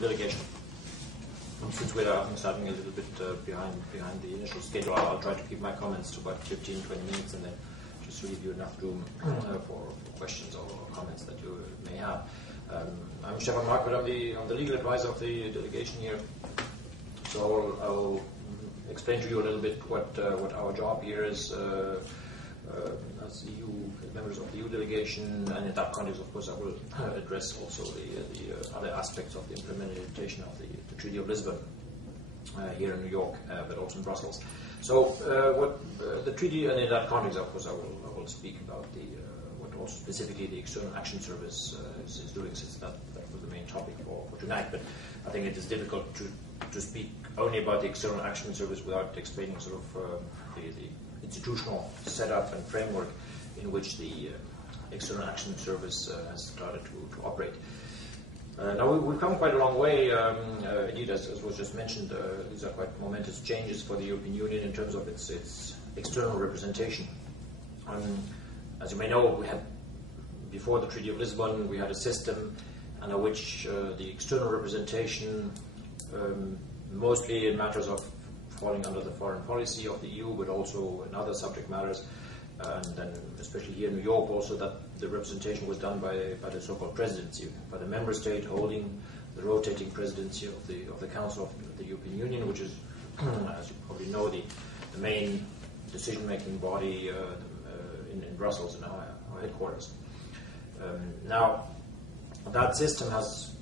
delegation. And since we're starting a little bit behind the initial schedule, I'll try to keep my comments to about 15-20 minutes, and then just leave you enough room for questions or comments that you may have. I'm Stephan Marquardt. I'm the legal advisor of the delegation here. So I'll explain to you a little bit what our job here is as EU members of the EU delegation, and in that context, of course, I will address also the other aspects of the implementation of the Treaty of Lisbon here in New York, but also in Brussels. So what the treaty, and in that context, of course, I will speak about what also specifically the External Action Service is doing, since that was the main topic for tonight. But I think it is difficult to speak only about the External Action Service without explaining sort of the institutional setup and framework in which the External Action Service has started to operate. Now we've come quite a long way. Indeed, as was just mentioned, these are quite momentous changes for the European Union in terms of its external representation. As you may know, we had, before the Treaty of Lisbon, we had a system under which the external representation, mostly in matters of falling under the foreign policy of the EU, but also in other subject matters, and then especially here in New York also, that the representation was done by the so-called presidency, by the member state holding the rotating presidency of the Council of the European Union, which is, as you probably know, the main decision-making body in Brussels, in our headquarters. Now, that system has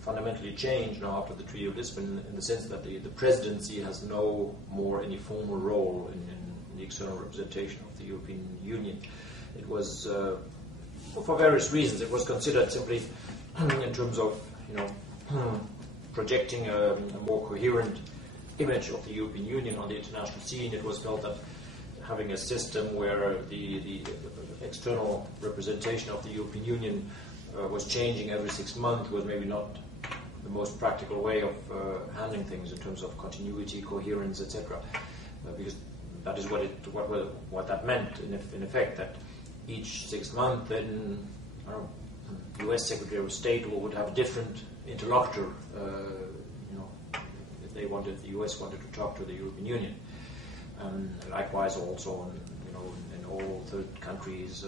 fundamentally changed now after the Treaty of Lisbon, in the sense that the presidency has no more any formal role in the external representation of the European Union. It was, for various reasons, it was considered simply in terms of, projecting a more coherent image of the European Union on the international scene. It was felt that having a system where the external representation of the European Union was changing every 6 months was maybe not the most practical way of handling things in terms of continuity, coherence, etc. Because that is what that meant in effect, that each 6 months then U.S. Secretary of State would have a different interlocutor, if the U.S. wanted to talk to the European Union. Likewise, also in all third countries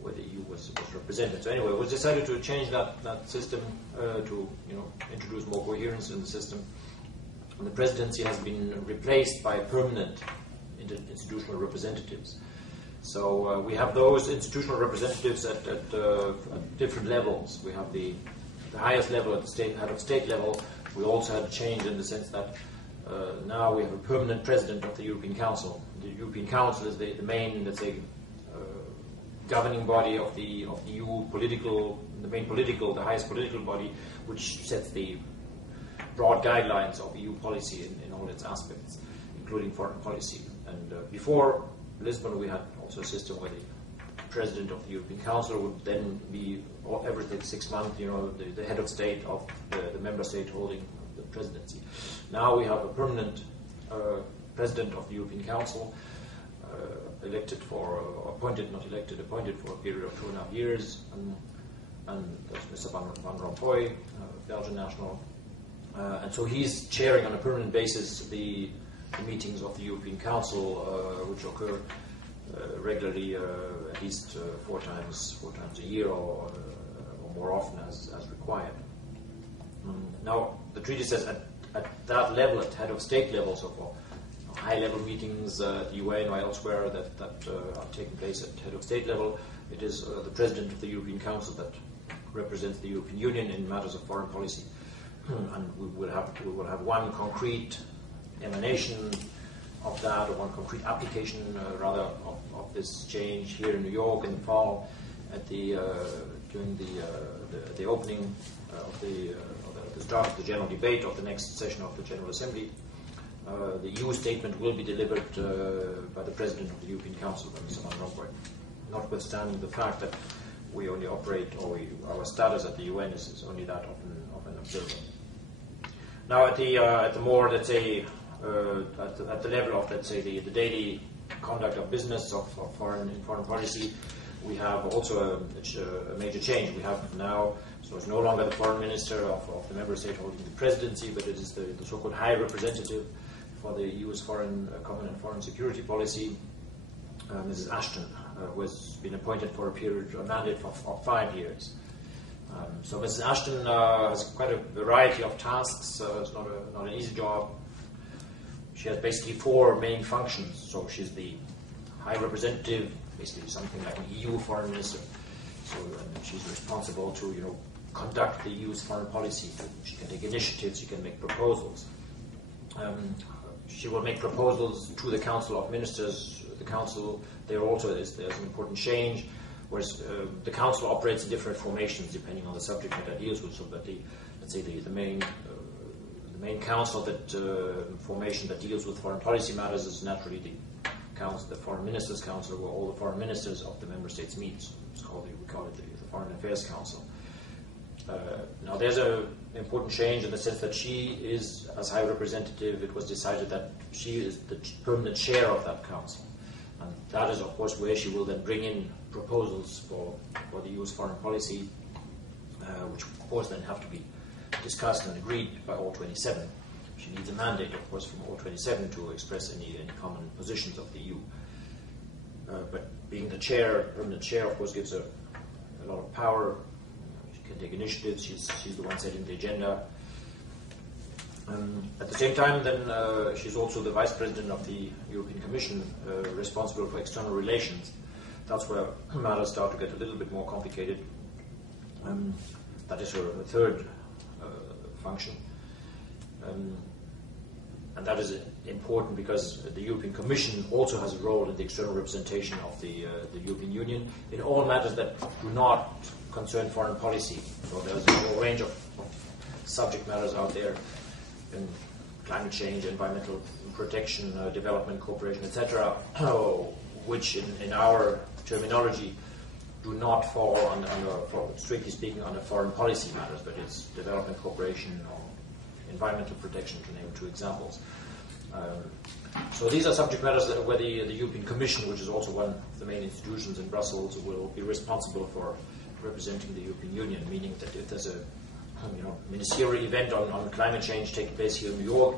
where the EU was represented. So anyway, it was decided to change that system to introduce more coherence in the system. And the presidency has been replaced by permanent institutional representatives. So we have those institutional representatives at different levels. We have the highest level at the head of state level. We also had a change in the sense that now we have a permanent president of the European Council. The European Council is the main, let's say, governing body of the EU the highest political body, which sets the broad guidelines of EU policy in all its aspects, including foreign policy. And before Lisbon, we had also a system where the president of the European Council would then be every 6 months, the head of state of the member state holding the presidency. Now we have a permanent president of the European Council, appointed for a period of 2.5 years, and there's Mr. Van Rompuy, Belgian national, and so he's chairing on a permanent basis the meetings of the European Council, which occur regularly, at least four times a year, or more often as required. Now, the treaty says at that level, at head of state level, so for high-level meetings at the UN or elsewhere that are taking place at head of state level, it is the President of the European Council that represents the European Union in matters of foreign policy. And we will have one concrete emanation of that, or one concrete application, rather, of this change here in New York in the fall, during the opening of the start of the general debate of the next session of the General Assembly. The EU statement will be delivered by the President of the European Council, by Mr. Van Rompuy, notwithstanding the fact that we only operate, or our status at the UN is only that of an observer. Now, at the more, let's say, at the level of, let's say, the daily conduct of business of foreign policy, we have also a major change. We have now, so it's no longer the foreign minister of the member state holding the presidency, but it is the so-called high representative for the EU's common and foreign security policy, Mrs. Ashton, who has been appointed for a mandate of 5 years. So Mrs. Ashton has quite a variety of tasks. It's not an easy job. She has basically 4 main functions. So she's the high representative, basically something like an EU foreign minister. So she's responsible to, conduct the EU's foreign policy. She can take initiatives. She can make proposals. She will make proposals to the Council of Ministers. The Council, there's an important change, whereas the Council operates in different formations depending on the subject matter it deals with. So that the main council formation that deals with foreign policy matters is naturally the Foreign Ministers' Council, where all the foreign ministers of the member states meet. So we call it the Foreign Affairs Council. Now there's an important change in the sense that she is, as High Representative, it was decided that she is the permanent chair of that council. And that is, of course, where she will then bring in proposals for the EU's foreign policy, which, of course, then have to be discussed and agreed by all 27. She needs a mandate, of course, from all 27 to express any common positions of the EU. But being the chair, permanent chair, of course, gives her a lot of power. She can take initiatives. She's the one setting the agenda. At the same time, then, she's also the Vice President of the European Commission, responsible for external relations. That's where matters start to get a little bit more complicated. That is her third function. And that is important because the European Commission also has a role in the external representation of the European Union in all matters that do not concern foreign policy. So there's a whole range of subject matters out there in climate change, environmental protection, development cooperation, etc., which in our terminology do not fall under, strictly speaking, under foreign policy matters, but it's development cooperation or environmental protection, to name 2 examples. So these are subject matters where the European Commission, which is also one of the main institutions in Brussels, will be responsible for representing the European Union, meaning that if there's a ministerial event on climate change taking place here in New York,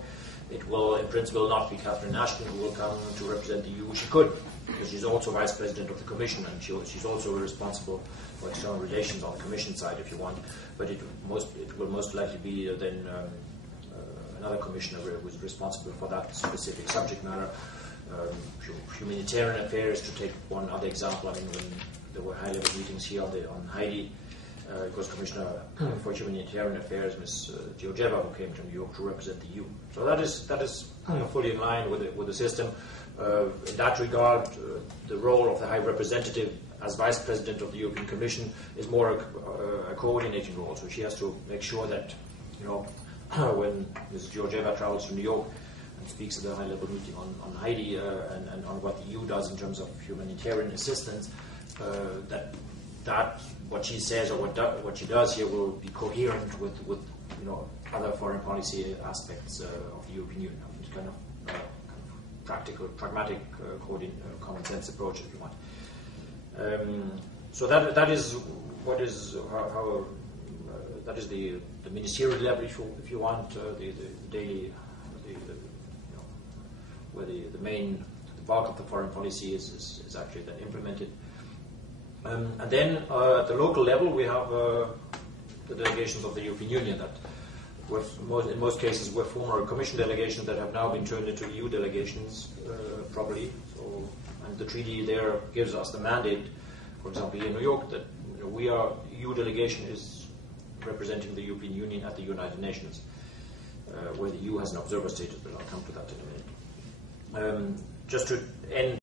it will in principle not be Catherine Ashton who will come to represent the EU. She could, because she's also Vice President of the Commission, and she's also responsible for external relations on the Commission side, if you want. But it will most likely be then another commissioner who is responsible for that specific subject matter. Humanitarian affairs, to take one other example. I mean, when there were high-level meetings here on Haiti, it was Commissioner for Humanitarian Affairs, Ms. Georgieva, who came to New York to represent the EU. So that is fully in line with the system. In that regard, the role of the High Representative as Vice President of the European Commission is more a coordinating role. So she has to make sure that, when Ms. Georgieva travels to New York and speaks at the high-level meeting on Haiti and on what the EU does in terms of humanitarian assistance, that what she says or what she does here will be coherent with other foreign policy aspects of the European Union. It's kind of practical, pragmatic, common sense approach, if you want. So that is what is how that is the ministerial level, if you want, the daily, where the bulk of the foreign policy is actually then implemented. And then at the local level, we have the delegations of the European Union that, in most cases, were former Commission delegations that have now been turned into EU delegations properly. So, and the treaty there gives us the mandate, for example, here in New York, that EU delegation is representing the European Union at the United Nations, where the EU has an observer status, but I'll come to that in a minute. Just to end